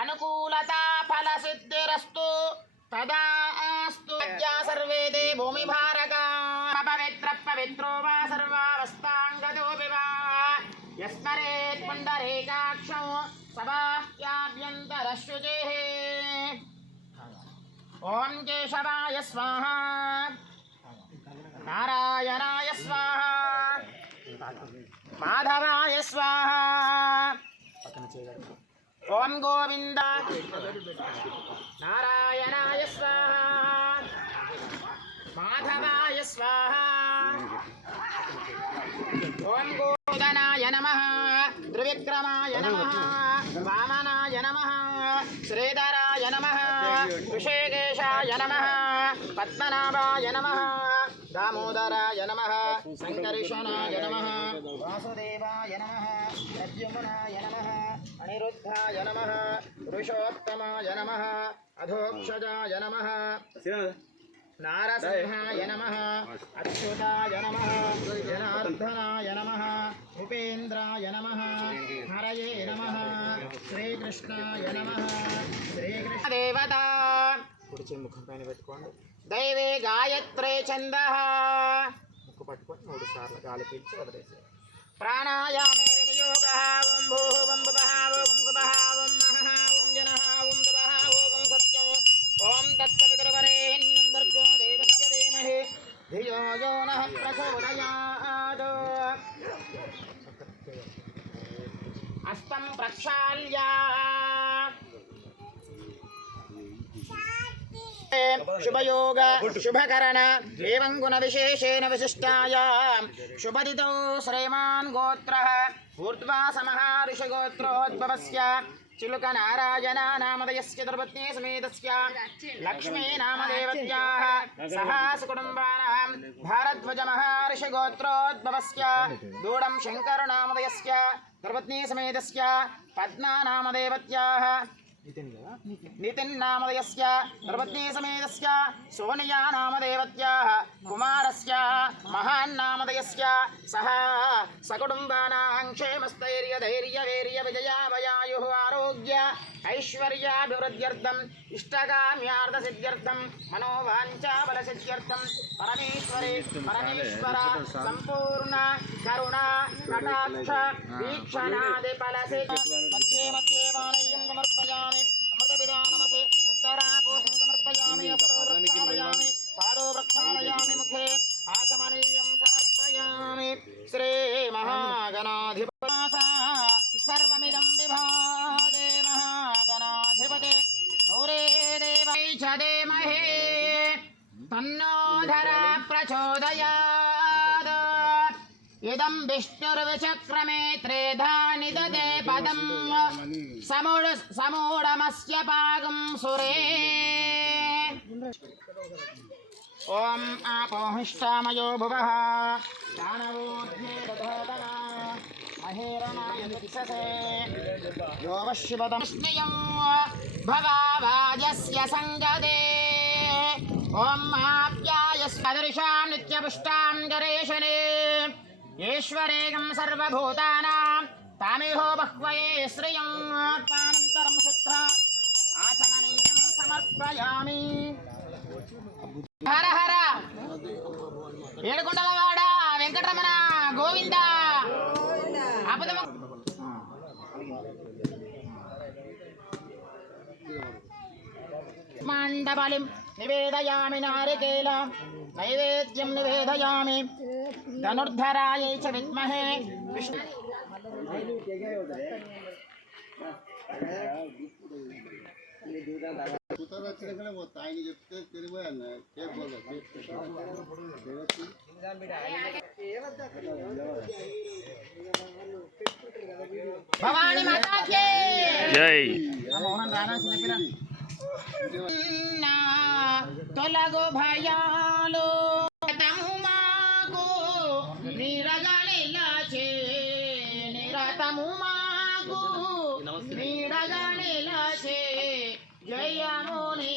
అనుకూలతా ఫల సిద్ధిరస్తు తదాస్తు సర్వే దే భూమి భారగా పవిత్ర పవిత్రో వా సర్వావస్థాంగతోపి వా యస్మరేత్ పుండరీకాక్షం సబాహ్యాభ్యంతరశుచిః ఓం కేశవాయ స్వాహా నారాయణాయ స్వాహా మాధవాయ స్వాహా ఓం గోవింద నారాయణాయ స్వాహా మాధవాయ స్వాహా ఓం గోదనాయ నమః త్రివిక్రమాయ నమః వామనాయ నమః శ్రీధరాయ నమః ఋషికేశాయ నమః పద్మనాభాయ నమః దామోదరాయ నమః సంకర్షణాయ నమః వాసుదేవాయ నమః ప్రద్యుమ్నాయ నమః అనిరుద్ధాయ నమః పురుషోత్తమాయ నమః అధోక్షజాయ నమః నారసింహాయ నమః అచ్యుతాయ నమః జనార్దనాయ నమః ఉపేంద్రాయ నమః హరయే నమః శ్రీకృష్ణాయ నమః శ్రీకృష్ణ దేవత కుడిచే ముఖం పైన పెట్టుకోండి దైవే గాయత్రే ఛందః ముక్కు పట్టుకొని 3 సార్లు గాలి పీల్చి వదిలేసేయండి ప్రాణాయామే వినియోగః ఓం భూః ఓం భువః ఓం సువః ఓం మహః ఓం జనః ఓం తపః ఓం సత్యం ఓం తత్సవితుర్వరేణ్యం భర్గో దేవస్య ధీమహి ధియో యో నః ప్రచోదయాత్ హస్తం ప్రక్షాళ్య शुभयोग शुभकरण एवं गुण विशेषेण विशिष्टायां शुभदितौ श्रीमान् गोत्रः ऊर्ध्वासमः ऋषिगोत्रोद्भवस्य चिलुक नारायण नामधेयस्य धर्मपत्नी समेतस्य लक्ष्मी नामदेवत्याः सह सुकुटुम्बानां भारद्वाज महर्षि गोत्रोद्भवस्य दूढं शंकर नामधेयस्य धर्मपत्नी समेतस्य पद्मा नामदेवत्याः नितिन नामधेयस्य धर्मपत्नी समेतस्य सोनिया नामदेवत्याः कुमारस्य महान् नामधेयस्य सह सकुटुम्बानां क्षेमस्थैर्य धैर्य वीर्य विजयाभयायुः आरोग्य ऐश्वर्याभिवृद्ध्यर्थम् इष्टकाम्यार्थसिद्ध्यर्थं मनोवाञ्छाफलसिद्ध्यर्थं परमेश्वर सम्पूर्ण करुणा कटाक्ष वीक्षणादिफलसिद्ध मध्ये मध्ये वाणीयं समर्पयामि अमृतविधानमसे उत्तरापोषं समर्पयामि हस्तोरक्षालयामि पादो प्रक्षालयामि मुखे आचमनीयं समर्पयामि श्रीमहागणाधिपति सर्वमिदं विभाते महागणाधिपते गौरे देवै च देमहे तन्नो धरा प्रचोदयात् इदं विष्णुर्विचक्रमे त्रेधा निदते पदं समूढमस्य पागं सुरे ॐ आपोहिष्ठामयो भुवः दानवोऽग्ने दधातना महेरणाय दिक्षसे यो वश्यपदमस्मियं भवावाजस्य सङ्गदे ॐ आप्यायस्पदृशां नित्यपुष्टां गरेशने ईश्वरेगं सर्वभूतानां तामिहो बह्वये श्रियं पानन्तरं शुद्ध आचमनीयं समर्पयामि हर हर ఏడుకొండలవాడ వెంకటరమణ గోవింద ఆపదమ माण्डबलिं निवेदयामि नारिकेलं नैवेद्यं निवेदयामि धनुर्धरायै च विद्महे भवानी माता की जय। मोहन राणा सिनेपिरा तोलगो भयालो तमु मागो निरगणिलाचे निरतमु मागो निरगणिलाचे जय मुनि